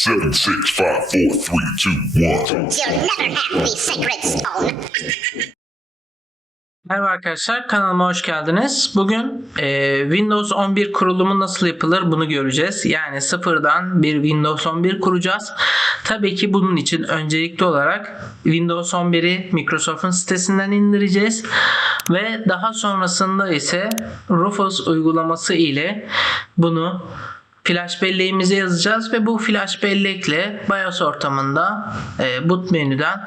Seven, six, five, four, three, two, one. You'll never have the sacred stone. Merhaba arkadaşlar kanalıma hoş geldiniz. Bugün e, Windows 11 kurulumu nasıl yapılır bunu göreceğiz. Yani sıfırdan bir Windows 11 kuracağız. Tabii ki bunun için öncelikli olarak Windows 11'i Microsoft'un sitesinden indireceğiz. Ve daha sonrasında ise Rufus uygulaması ile bunu flash belleğimize yazacağız ve bu flash bellekle BIOS ortamında e, boot menüden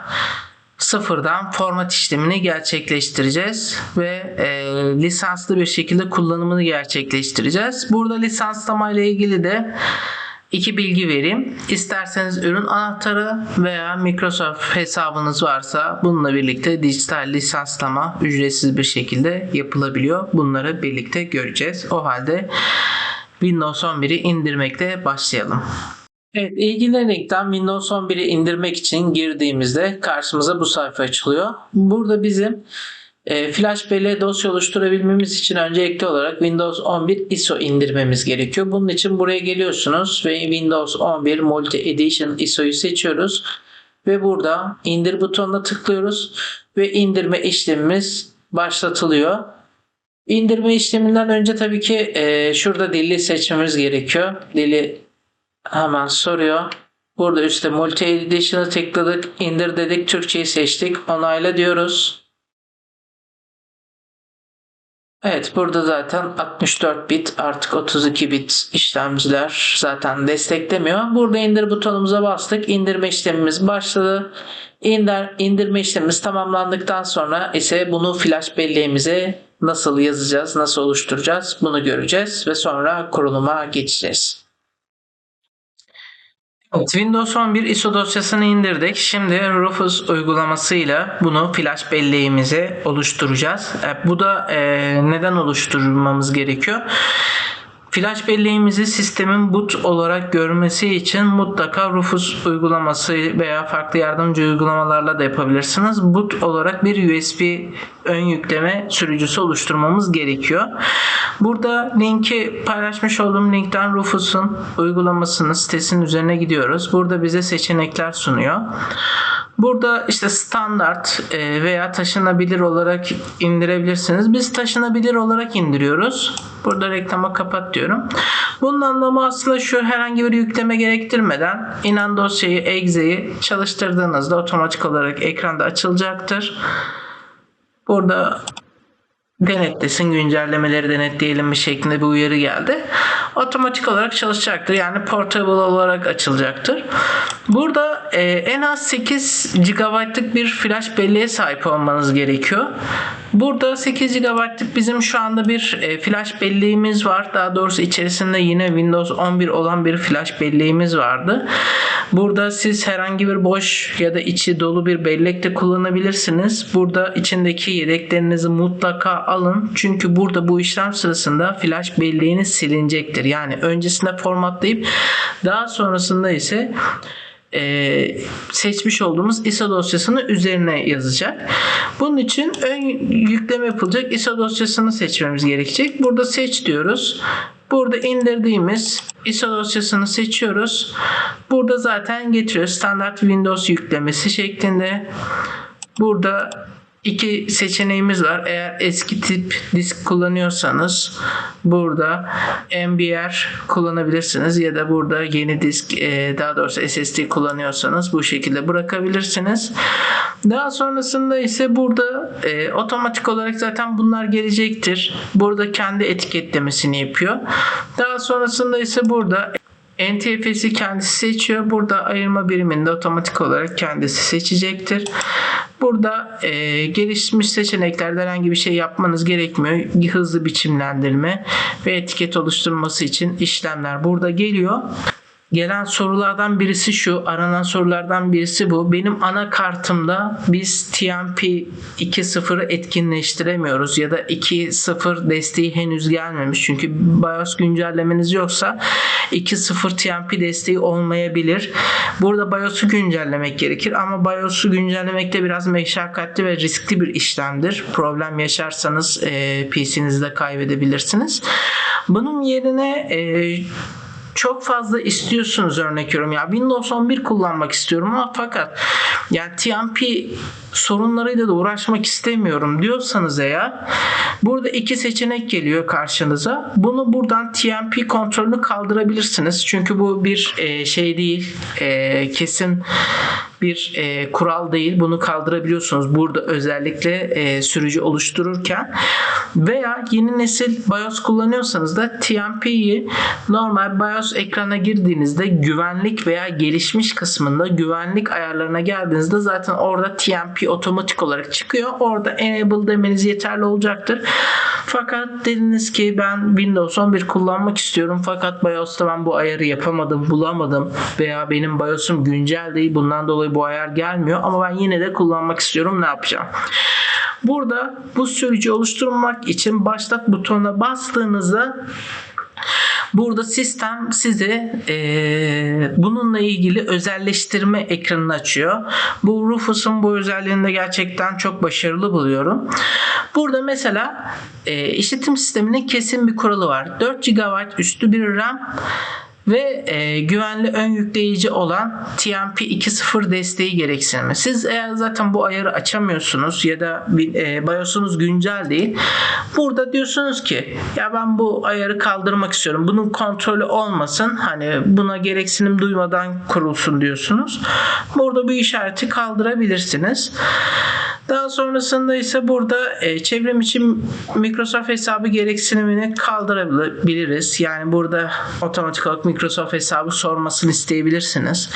sıfırdan format işlemini gerçekleştireceğiz ve e, lisanslı bir şekilde kullanımını gerçekleştireceğiz. Burada lisanslama ile ilgili de iki bilgi vereyim. İsterseniz ürün anahtarı veya Microsoft hesabınız varsa bununla birlikte dijital lisanslama ücretsiz bir şekilde yapılabiliyor. Bunları birlikte göreceğiz. O halde Windows 11'i indirmekle başlayalım. Evet, ilgili linkten Windows 11'i indirmek için girdiğimizde karşımıza bu sayfa açılıyor. Burada bizim e, Flash belleğe dosya oluşturabilmemiz için öncelikli olarak Windows 11 ISO indirmemiz gerekiyor. Bunun için buraya geliyorsunuz ve Windows 11 Multi Edition ISO'yu seçiyoruz. Ve burada indir butonuna tıklıyoruz ve indirme işlemimiz başlatılıyor. İndirme işleminden önce tabii ki e, şurada dili seçmemiz gerekiyor. Dili hemen soruyor. Burada üstte Multi Edition'ı tıkladık. indir dedik. Türkçeyi seçtik. Onayla diyoruz. Evet burada zaten 64 bit artık 32 bit işlemciler zaten desteklemiyor. Burada indir butonumuza bastık. İndirme işlemimiz başladı. İndir, indirme işlemimiz tamamlandıktan sonra ise bunu flash belleğimize nasıl yazacağız, nasıl oluşturacağız bunu göreceğiz ve sonra kuruluma geçeceğiz. Evet, Windows 11 ISO dosyasını indirdik. Şimdi Rufus uygulamasıyla bunu flash belleğimize oluşturacağız. E, bu da e, neden oluşturmamız gerekiyor? Flash belleğimizi sistemin boot olarak görmesi için mutlaka Rufus uygulaması veya farklı yardımcı uygulamalarla da yapabilirsiniz. Boot olarak bir USB ön yükleme sürücüsü oluşturmamız gerekiyor. Burada linki paylaşmış olduğum linkten Rufus'un uygulamasının sitesinin üzerine gidiyoruz. Burada bize seçenekler sunuyor. Burada işte standart e, veya taşınabilir olarak indirebilirsiniz. Biz taşınabilir olarak indiriyoruz. Burada reklama kapat diyorum. Bunun anlamı aslında şu herhangi bir yükleme gerektirmeden inen dosyayı exe'yi çalıştırdığınızda otomatik olarak ekranda açılacaktır. Burada denetlesin güncellemeleri denetleyelim bir şeklinde bir uyarı geldi. Otomatik olarak çalışacaktır. Yani portable olarak açılacaktır. Burada e, en az 8 GB'lık bir flash belleğe sahip olmanız gerekiyor. Burada 8 GB'lık bizim şu anda bir e, flash belleğimiz var. Daha doğrusu içerisinde yine Windows 11 olan bir flash belleğimiz vardı. Burada siz herhangi bir boş ya da içi dolu bir bellek de kullanabilirsiniz. Burada içindeki yedeklerinizi mutlaka alın. Çünkü burada bu işlem sırasında flash belleğiniz silinecektir. Yani öncesinde formatlayıp daha sonrasında ise e, seçmiş olduğumuz ISO dosyasını üzerine yazacak. Bunun için ön yükleme yapılacak ISO dosyasını seçmemiz gerekecek. Burada seç diyoruz. Burada indirdiğimiz ISO dosyasını seçiyoruz. Burada zaten getiriyor. Standart Windows yüklemesi şeklinde. Burada iki seçeneğimiz var. Eğer eski tip disk kullanıyorsanız burada MBR kullanabilirsiniz ya da burada yeni disk e, daha doğrusu SSD kullanıyorsanız bu şekilde bırakabilirsiniz. Daha sonrasında ise burada e, otomatik olarak zaten bunlar gelecektir. Burada kendi etiketlemesini yapıyor. Daha sonrasında ise burada NTFS'i kendisi seçiyor. Burada ayırma biriminde otomatik olarak kendisi seçecektir. Burada e, gelişmiş seçeneklerde herhangi bir şey yapmanız gerekmiyor. Hızlı biçimlendirme ve etiket oluşturması için işlemler burada geliyor. Gelen sorulardan birisi şu, aranan sorulardan birisi bu. Benim anakartımda biz TMP 2.0'ı etkinleştiremiyoruz ya da 2.0 desteği henüz gelmemiş. Çünkü BIOS güncellemeniz yoksa 2.0 TMP desteği olmayabilir. Burada BIOS'u güncellemek gerekir ama BIOS'u güncellemekte biraz meşakkatli ve riskli bir işlemdir. Problem yaşarsanız e, PC'nizi de kaybedebilirsiniz. Bunun yerine e, çok fazla istiyorsunuz örnek veriyorum ya Windows 11 kullanmak istiyorum ama fakat yani TMP sorunlarıyla da uğraşmak istemiyorum diyorsanız eğer burada iki seçenek geliyor karşınıza. Bunu buradan TMP kontrolünü kaldırabilirsiniz. Çünkü bu bir e, şey değil e, kesin bir e, kural değil. Bunu kaldırabiliyorsunuz burada özellikle e, sürücü oluştururken veya yeni nesil BIOS kullanıyorsanız da TMP'yi normal BIOS ekrana girdiğinizde güvenlik veya gelişmiş kısmında güvenlik ayarlarına geldiğinizde zaten orada TMP otomatik olarak çıkıyor. Orada enable demeniz yeterli olacaktır. Fakat dediniz ki ben Windows 11 kullanmak istiyorum fakat BIOS'ta ben bu ayarı yapamadım, bulamadım veya benim BIOS'um güncel değil bundan dolayı bu ayar gelmiyor ama ben yine de kullanmak istiyorum ne yapacağım? Burada bu sürücü oluşturmak için başlat butonuna bastığınızda Burada sistem size eee, bununla ilgili özelleştirme ekranını açıyor. Bu Rufus'un bu özelliğini de gerçekten çok başarılı buluyorum. Burada mesela eee, işletim sisteminin kesin bir kuralı var. 4 GB üstü bir RAM ve e, güvenli ön yükleyici olan TMP 2.0 desteği gereksinimi. Siz eğer zaten bu ayarı açamıyorsunuz ya da e, BIOS'unuz güncel değil. Burada diyorsunuz ki ya ben bu ayarı kaldırmak istiyorum. Bunun kontrolü olmasın. Hani buna gereksinim duymadan kurulsun diyorsunuz. Burada bu işareti kaldırabilirsiniz. Daha sonrasında ise burada e, çevrim için Microsoft hesabı gereksinimini kaldırabiliriz. Yani burada otomatik olarak Microsoft hesabı sormasını isteyebilirsiniz.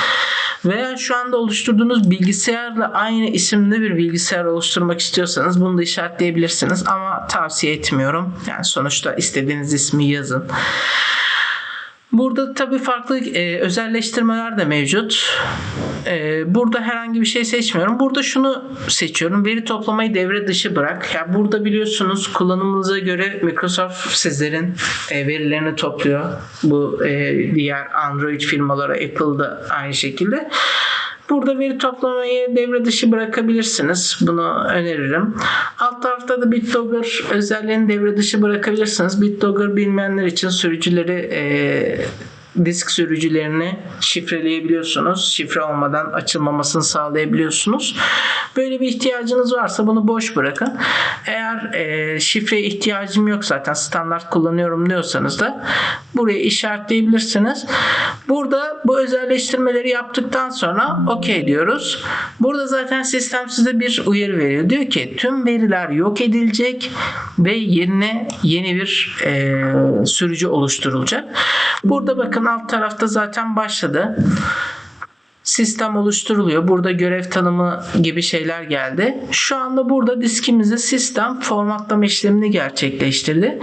Veya şu anda oluşturduğunuz bilgisayarla aynı isimde bir bilgisayar oluşturmak istiyorsanız bunu da işaretleyebilirsiniz. Ama tavsiye etmiyorum. Yani sonuçta istediğiniz ismi yazın. Burada tabii farklı e, özelleştirmeler de mevcut. E, burada herhangi bir şey seçmiyorum. Burada şunu seçiyorum. Veri toplamayı devre dışı bırak. Ya burada biliyorsunuz kullanımınıza göre Microsoft sizlerin e, verilerini topluyor. Bu e, diğer Android firmalara Apple'da aynı şekilde. Burada veri toplamayı devre dışı bırakabilirsiniz. Bunu öneririm. Alt tarafta da BitDogger özelliğini devre dışı bırakabilirsiniz. BitDogger bilmeyenler için sürücüleri eee disk sürücülerini şifreleyebiliyorsunuz. Şifre olmadan açılmamasını sağlayabiliyorsunuz. Böyle bir ihtiyacınız varsa bunu boş bırakın. Eğer e, şifreye ihtiyacım yok zaten standart kullanıyorum diyorsanız da buraya işaretleyebilirsiniz. Burada bu özelleştirmeleri yaptıktan sonra OK diyoruz. Burada zaten sistem size bir uyarı veriyor. Diyor ki tüm veriler yok edilecek ve yerine yeni bir e, sürücü oluşturulacak. Burada bakın alt tarafta zaten başladı. Sistem oluşturuluyor. Burada görev tanımı gibi şeyler geldi. Şu anda burada diskimizde sistem formatlama işlemini gerçekleştirdi.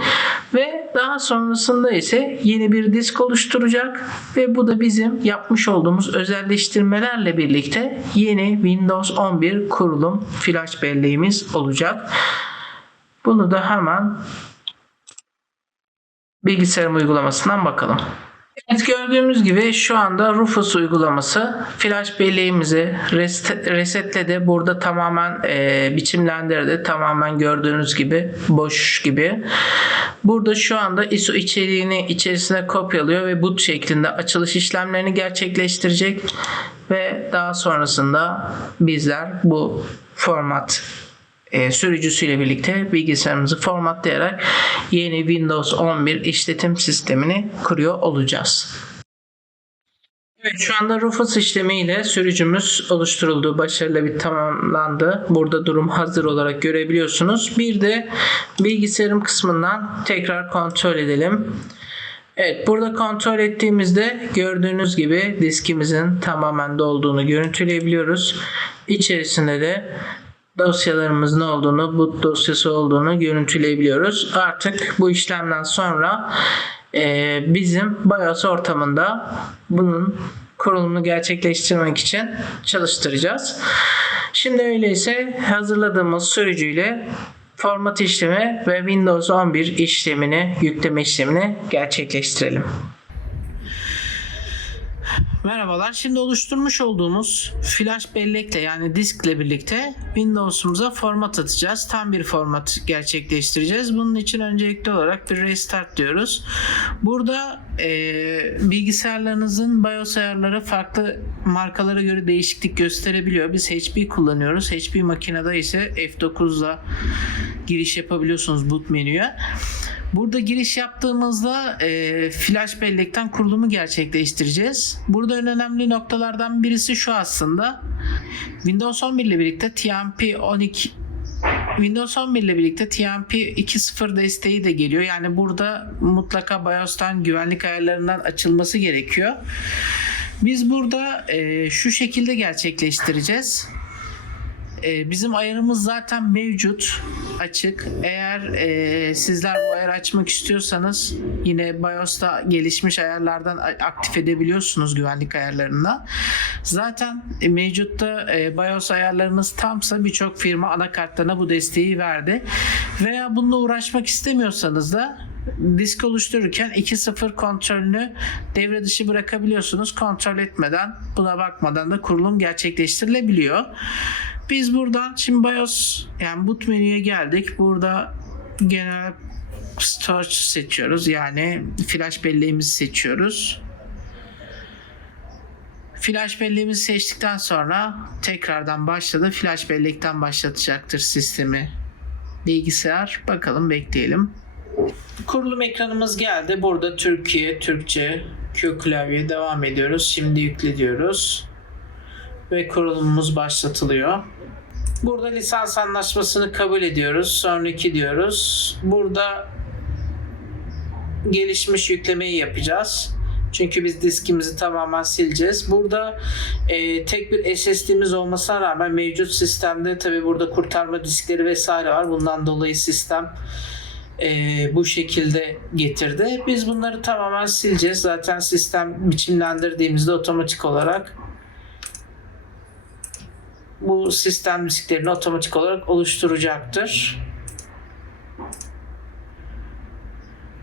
Ve daha sonrasında ise yeni bir disk oluşturacak. Ve bu da bizim yapmış olduğumuz özelleştirmelerle birlikte yeni Windows 11 kurulum flash belleğimiz olacak. Bunu da hemen bilgisayarım uygulamasından bakalım. Evet gördüğümüz gibi şu anda Rufus uygulaması flash belleğimizi reset- resetledi. Burada tamamen e, biçimlendirdi. Tamamen gördüğünüz gibi boş gibi. Burada şu anda ISO içeriğini içerisine kopyalıyor ve boot şeklinde açılış işlemlerini gerçekleştirecek ve daha sonrasında bizler bu format e, sürücüsüyle birlikte bilgisayarımızı formatlayarak yeni Windows 11 işletim sistemini kuruyor olacağız. Evet şu anda Rufus işlemiyle sürücümüz oluşturuldu. Başarılı bir tamamlandı. Burada durum hazır olarak görebiliyorsunuz. Bir de bilgisayarım kısmından tekrar kontrol edelim. Evet burada kontrol ettiğimizde gördüğünüz gibi diskimizin tamamen dolduğunu görüntüleyebiliyoruz. İçerisinde de dosyalarımızın olduğunu, boot dosyası olduğunu görüntüleyebiliyoruz. Artık bu işlemden sonra e, bizim BIOS ortamında bunun kurulumunu gerçekleştirmek için çalıştıracağız. Şimdi öyleyse hazırladığımız sürücüyle format işlemi ve Windows 11 işlemini, yükleme işlemini gerçekleştirelim. Merhabalar. Şimdi oluşturmuş olduğumuz flash bellekle yani diskle birlikte Windows'umuza format atacağız. Tam bir format gerçekleştireceğiz. Bunun için öncelikli olarak bir restart diyoruz. Burada e, bilgisayarlarınızın BIOS ayarları farklı markalara göre değişiklik gösterebiliyor. Biz HP kullanıyoruz. HP makinede ise F9'la giriş yapabiliyorsunuz boot menüye. Burada giriş yaptığımızda e, flash bellekten kurulumu gerçekleştireceğiz. Burada en önemli noktalardan birisi şu aslında. Windows 11 ile birlikte TMP 12 Windows 11 ile birlikte TMP 2.0 desteği de geliyor. Yani burada mutlaka BIOS'tan güvenlik ayarlarından açılması gerekiyor. Biz burada e, şu şekilde gerçekleştireceğiz. E, bizim ayarımız zaten mevcut açık. Eğer e, sizler bu ayarı açmak istiyorsanız yine BIOS'ta gelişmiş ayarlardan aktif edebiliyorsunuz güvenlik ayarlarından. Zaten e, mevcutta e, BIOS ayarlarınız tamsa birçok firma anakartlarına bu desteği verdi. Veya bununla uğraşmak istemiyorsanız da disk oluştururken 2.0 kontrolünü devre dışı bırakabiliyorsunuz. Kontrol etmeden buna bakmadan da kurulum gerçekleştirilebiliyor. Biz buradan şimdi BIOS yani boot menüye geldik. Burada genel storage seçiyoruz. Yani flash belleğimizi seçiyoruz. Flash belleğimizi seçtikten sonra tekrardan başladı. Flash bellekten başlatacaktır sistemi. Bilgisayar. Bakalım bekleyelim. Kurulum ekranımız geldi. Burada Türkiye, Türkçe, Q klavye devam ediyoruz. Şimdi yükle diyoruz. Ve kurulumumuz başlatılıyor. Burada lisans anlaşmasını kabul ediyoruz. Sonraki diyoruz. Burada gelişmiş yüklemeyi yapacağız. Çünkü biz diskimizi tamamen sileceğiz. Burada e, tek bir SSD'miz olmasına rağmen mevcut sistemde tabi burada kurtarma diskleri vesaire var. Bundan dolayı sistem e, bu şekilde getirdi. Biz bunları tamamen sileceğiz. Zaten sistem biçimlendirdiğimizde otomatik olarak bu sistem disklerini otomatik olarak oluşturacaktır.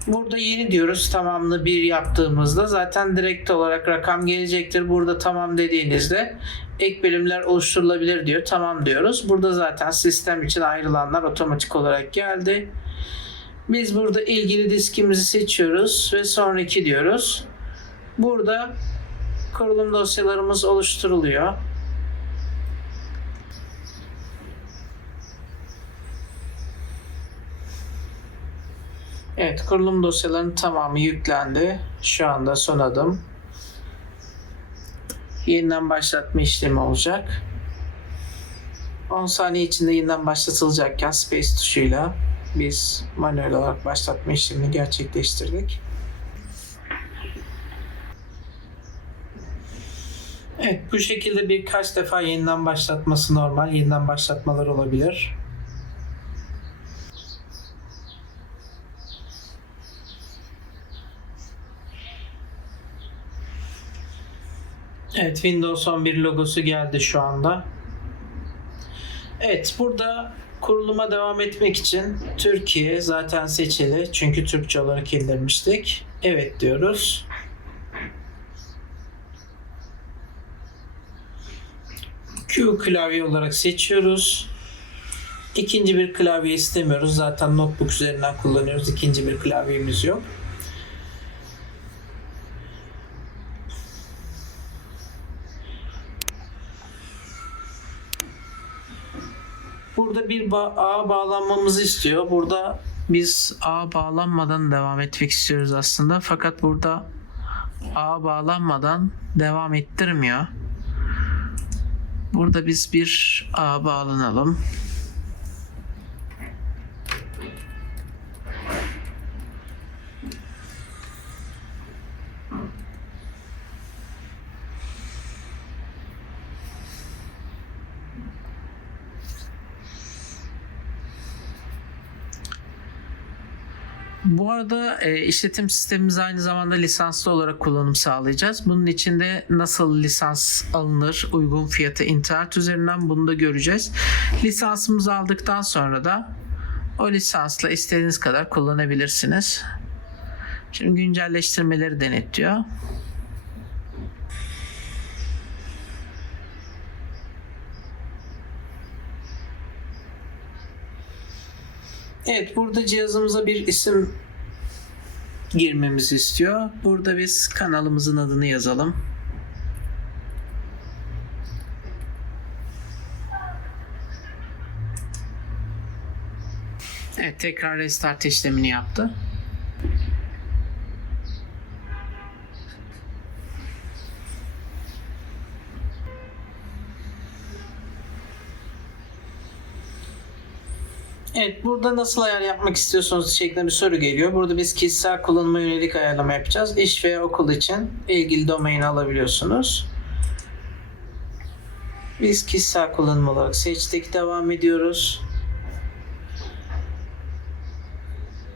Burada yeni diyoruz tamamını bir yaptığımızda zaten direkt olarak rakam gelecektir. Burada tamam dediğinizde ek bölümler oluşturulabilir diyor. Tamam diyoruz. Burada zaten sistem için ayrılanlar otomatik olarak geldi. Biz burada ilgili diskimizi seçiyoruz ve sonraki diyoruz. Burada kurulum dosyalarımız oluşturuluyor. Evet, kurulum dosyalarının tamamı yüklendi. Şu anda son adım. Yeniden başlatma işlemi olacak. 10 saniye içinde yeniden başlatılacakken space tuşuyla biz manuel olarak başlatma işlemini gerçekleştirdik. Evet, bu şekilde birkaç defa yeniden başlatması normal. Yeniden başlatmalar olabilir. Evet Windows 11 logosu geldi şu anda. Evet burada kuruluma devam etmek için Türkiye zaten seçili. Çünkü Türkçe olarak indirmiştik. Evet diyoruz. Q klavye olarak seçiyoruz. İkinci bir klavye istemiyoruz. Zaten notebook üzerinden kullanıyoruz. İkinci bir klavyemiz yok. Burada bir ba- ağa bağlanmamızı istiyor. Burada biz ağa bağlanmadan devam etmek istiyoruz aslında. Fakat burada ağa bağlanmadan devam ettirmiyor. Burada biz bir ağa bağlanalım. arada e, işletim sistemimiz aynı zamanda lisanslı olarak kullanım sağlayacağız. Bunun için de nasıl lisans alınır uygun fiyata internet üzerinden bunu da göreceğiz. Lisansımızı aldıktan sonra da o lisansla istediğiniz kadar kullanabilirsiniz. Şimdi güncelleştirmeleri denetliyor. Evet burada cihazımıza bir isim girmemizi istiyor. Burada biz kanalımızın adını yazalım. Evet tekrar restart işlemini yaptı. Evet burada nasıl ayar yapmak istiyorsunuz şeklinde bir soru geliyor. Burada biz kişisel kullanıma yönelik ayarlama yapacağız. İş veya okul için ilgili domaini alabiliyorsunuz. Biz kişisel kullanım olarak seçtik. Devam ediyoruz.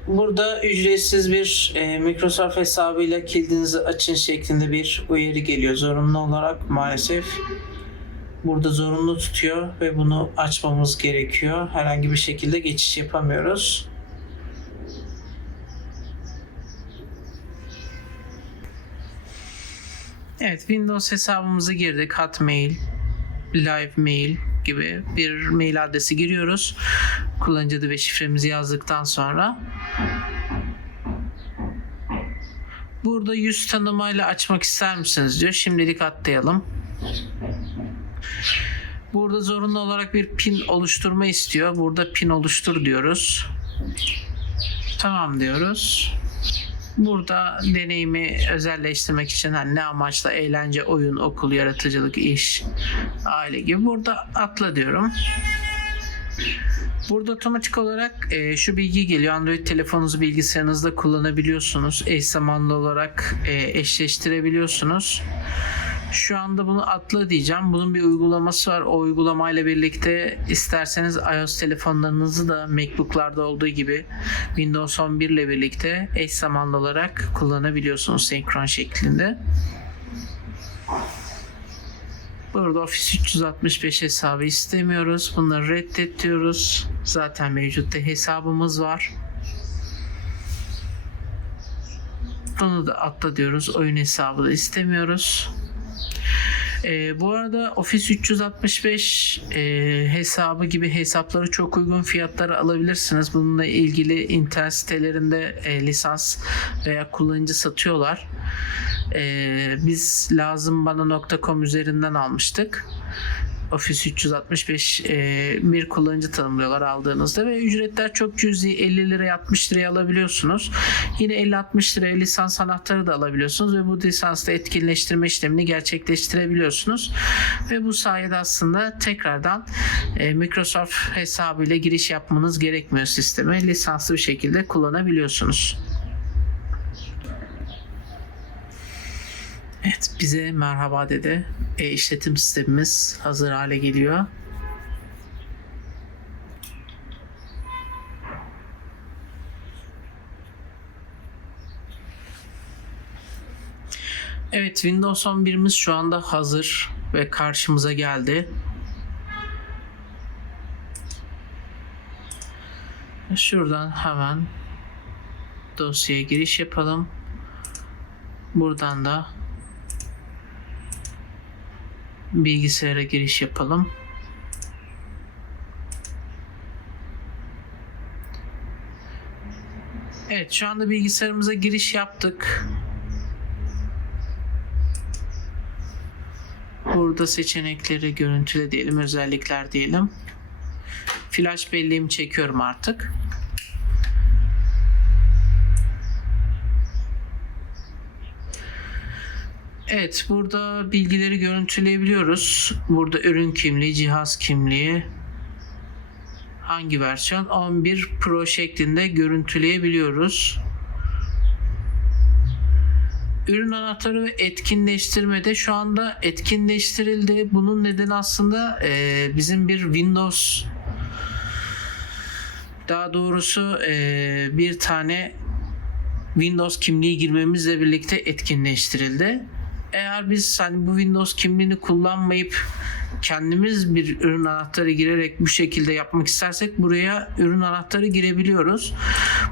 Burada ücretsiz bir e, Microsoft hesabıyla kilidinizi açın şeklinde bir uyarı geliyor. Zorunlu olarak maalesef burada zorunlu tutuyor ve bunu açmamız gerekiyor. Herhangi bir şekilde geçiş yapamıyoruz. Evet, Windows hesabımızı girdik. Hotmail, Live Mail gibi bir mail adresi giriyoruz. Kullanıcı adı ve şifremizi yazdıktan sonra Burada yüz tanımayla açmak ister misiniz diyor. Şimdilik atlayalım. Burada zorunlu olarak bir pin oluşturma istiyor. Burada pin oluştur diyoruz. Tamam diyoruz. Burada deneyimi özelleştirmek için hani ne amaçla eğlence, oyun, okul, yaratıcılık, iş, aile gibi burada atla diyorum. Burada otomatik olarak e, şu bilgi geliyor. Android telefonunuzu bilgisayarınızda kullanabiliyorsunuz. Eş zamanlı olarak e, eşleştirebiliyorsunuz. Şu anda bunu atla diyeceğim. Bunun bir uygulaması var. O uygulamayla birlikte isterseniz iOS telefonlarınızı da MacBook'larda olduğu gibi Windows 11 ile birlikte eş zamanlı olarak kullanabiliyorsunuz senkron şeklinde. Burada Office 365 hesabı istemiyoruz. Bunları reddet diyoruz. Zaten mevcutta hesabımız var. Bunu da atla diyoruz. Oyun hesabı da istemiyoruz. Ee, bu arada Office 365 e, hesabı gibi hesapları çok uygun fiyatlara alabilirsiniz. Bununla ilgili internet sitelerinde e, lisans veya kullanıcı satıyorlar. Ee, biz lazımbana.com üzerinden almıştık. Office 365 e, bir kullanıcı tanımlıyorlar aldığınızda ve ücretler çok cüzi 50 liraya 60 liraya alabiliyorsunuz. Yine 50-60 liraya lisans anahtarı da alabiliyorsunuz ve bu lisansla etkinleştirme işlemini gerçekleştirebiliyorsunuz. Ve bu sayede aslında tekrardan e, Microsoft hesabıyla giriş yapmanız gerekmiyor sisteme. Lisanslı bir şekilde kullanabiliyorsunuz. Evet bize merhaba dedi. E, işletim sistemimiz hazır hale geliyor. Evet Windows 11'imiz şu anda hazır ve karşımıza geldi. Şuradan hemen dosyaya giriş yapalım. Buradan da bilgisayara giriş yapalım. Evet şu anda bilgisayarımıza giriş yaptık. Burada seçenekleri görüntüle diyelim, özellikler diyelim. Flash belleğimi çekiyorum artık. Evet, burada bilgileri görüntüleyebiliyoruz. Burada ürün kimliği, cihaz kimliği, hangi versiyon? 11 Pro şeklinde görüntüleyebiliyoruz. Ürün anahtarı ve etkinleştirmede şu anda etkinleştirildi. Bunun nedeni aslında e, bizim bir Windows daha doğrusu e, bir tane Windows kimliği girmemizle birlikte etkinleştirildi. Eğer biz hani bu Windows kimliğini kullanmayıp kendimiz bir ürün anahtarı girerek bu şekilde yapmak istersek buraya ürün anahtarı girebiliyoruz.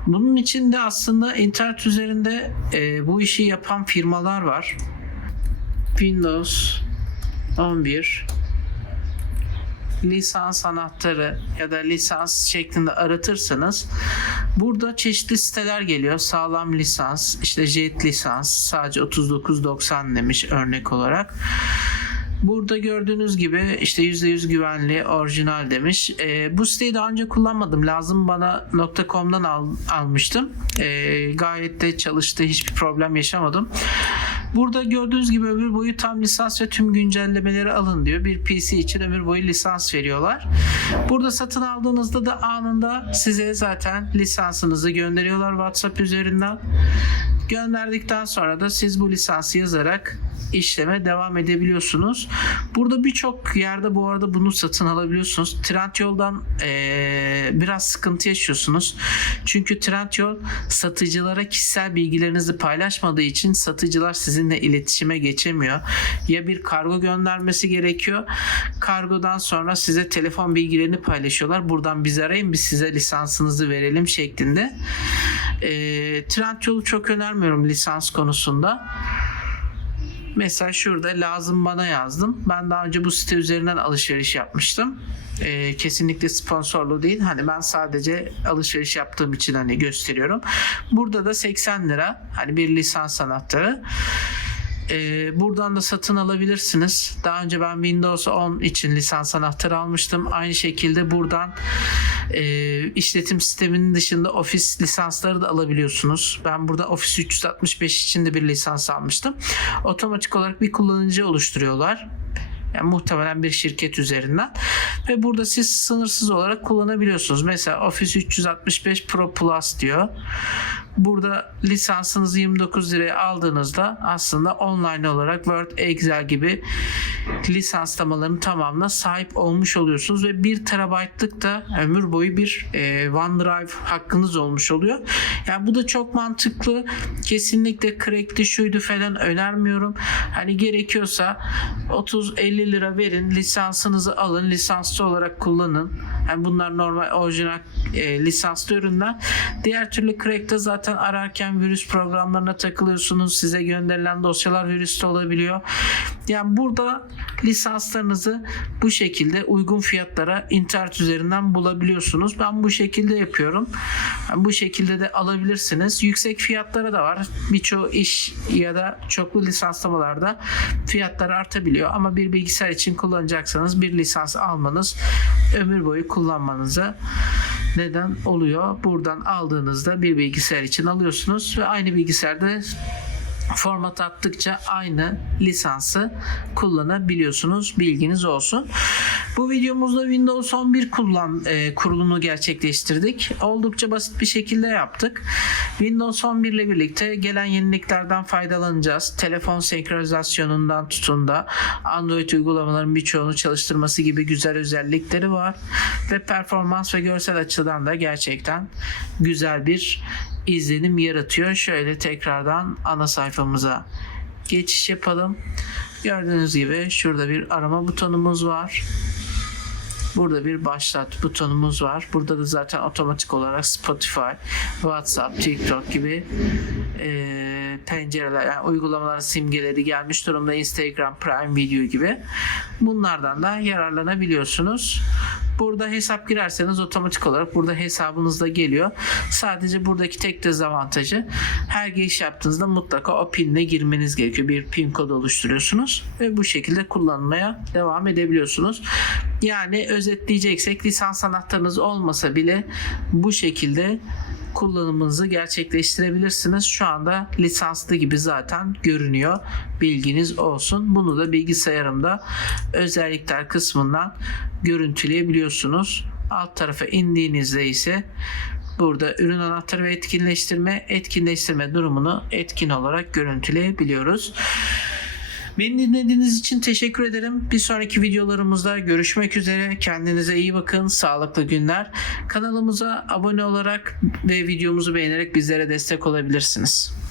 Bunun için de aslında internet üzerinde e, bu işi yapan firmalar var. Windows 11 lisans anahtarı ya da lisans şeklinde aratırsanız burada çeşitli siteler geliyor. Sağlam lisans, işte jet lisans sadece 39.90 demiş örnek olarak. Burada gördüğünüz gibi işte %100 güvenli, orijinal demiş. Ee, bu siteyi daha önce kullanmadım. Lazım bana .com'dan al, almıştım. Ee, gayet de çalıştı. Hiçbir problem yaşamadım. Burada gördüğünüz gibi ömür boyu tam lisans ve tüm güncellemeleri alın diyor. Bir PC için ömür boyu lisans veriyorlar. Burada satın aldığınızda da anında size zaten lisansınızı gönderiyorlar WhatsApp üzerinden. Gönderdikten sonra da siz bu lisansı yazarak işleme devam edebiliyorsunuz. Burada birçok yerde bu arada bunu satın alabiliyorsunuz. Trendyol'dan eee, biraz sıkıntı yaşıyorsunuz. Çünkü Trendyol satıcılara kişisel bilgilerinizi paylaşmadığı için satıcılar sizinle iletişime geçemiyor. Ya bir kargo göndermesi gerekiyor. Kargodan sonra size telefon bilgilerini paylaşıyorlar. Buradan bizi arayın biz size lisansınızı verelim şeklinde. Eee Trendyol'u çok önermiyorum lisans konusunda. Mesela şurada lazım bana yazdım. Ben daha önce bu site üzerinden alışveriş yapmıştım. Ee, kesinlikle sponsorlu değil. Hani ben sadece alışveriş yaptığım için hani gösteriyorum. Burada da 80 lira. Hani bir lisans anahtarı. Ee, buradan da satın alabilirsiniz. Daha önce ben Windows 10 için lisans anahtarı almıştım. Aynı şekilde buradan e, işletim sisteminin dışında Office lisansları da alabiliyorsunuz. Ben burada Office 365 için de bir lisans almıştım. Otomatik olarak bir kullanıcı oluşturuyorlar. Yani muhtemelen bir şirket üzerinden. Ve burada siz sınırsız olarak kullanabiliyorsunuz. Mesela Office 365 Pro Plus diyor. Burada lisansınızı 29 liraya aldığınızda aslında online olarak Word, Excel gibi lisanslamaların tamamına sahip olmuş oluyorsunuz ve 1 terabaytlık da ömür boyu bir e, OneDrive hakkınız olmuş oluyor. Yani bu da çok mantıklı. Kesinlikle crackli şuydu falan önermiyorum. Hani gerekiyorsa 30-50 lira verin lisansınızı alın lisanslı olarak kullanın. Yani bunlar normal orijinal e, lisanslı ürünler. Diğer türlü crack'te zaten ararken virüs programlarına takılıyorsunuz. Size gönderilen dosyalar virüslü olabiliyor. Yani burada lisanslarınızı bu şekilde uygun fiyatlara internet üzerinden bulabiliyorsunuz. Ben bu şekilde yapıyorum. Bu şekilde de alabilirsiniz. Yüksek fiyatlara da var. Birçoğu iş ya da çoklu lisanslamalarda fiyatlar artabiliyor ama bir bilgisayar için kullanacaksanız bir lisans almanız ömür boyu kullanmanıza neden oluyor. Buradan aldığınızda bir bilgisayar için alıyorsunuz ve aynı bilgisayarda format attıkça aynı lisansı kullanabiliyorsunuz. Bilginiz olsun. Bu videomuzda Windows 11 kullan e, kurulumunu gerçekleştirdik. Oldukça basit bir şekilde yaptık. Windows 11 ile birlikte gelen yeniliklerden faydalanacağız. Telefon senkronizasyonundan tutun da Android uygulamaların birçoğunu çalıştırması gibi güzel özellikleri var. Ve performans ve görsel açıdan da gerçekten güzel bir izlenim yaratıyor. Şöyle tekrardan ana sayfamıza geçiş yapalım. Gördüğünüz gibi şurada bir arama butonumuz var. Burada bir başlat butonumuz var. Burada da zaten otomatik olarak Spotify, WhatsApp, TikTok gibi e, pencereler, yani uygulamaların simgeleri gelmiş durumda. Instagram, Prime Video gibi. Bunlardan da yararlanabiliyorsunuz. Burada hesap girerseniz otomatik olarak burada hesabınız da geliyor. Sadece buradaki tek dezavantajı her giriş yaptığınızda mutlaka o pinle girmeniz gerekiyor. Bir pin kodu oluşturuyorsunuz ve bu şekilde kullanmaya devam edebiliyorsunuz. Yani özetleyeceksek lisans anahtarınız olmasa bile bu şekilde kullanımınızı gerçekleştirebilirsiniz. Şu anda lisanslı gibi zaten görünüyor. Bilginiz olsun. Bunu da bilgisayarımda özellikler kısmından görüntüleyebiliyorsunuz. Alt tarafa indiğinizde ise burada ürün anahtarı ve etkinleştirme etkinleştirme durumunu etkin olarak görüntüleyebiliyoruz. Beni dinlediğiniz için teşekkür ederim. Bir sonraki videolarımızda görüşmek üzere. Kendinize iyi bakın. Sağlıklı günler. Kanalımıza abone olarak ve videomuzu beğenerek bizlere destek olabilirsiniz.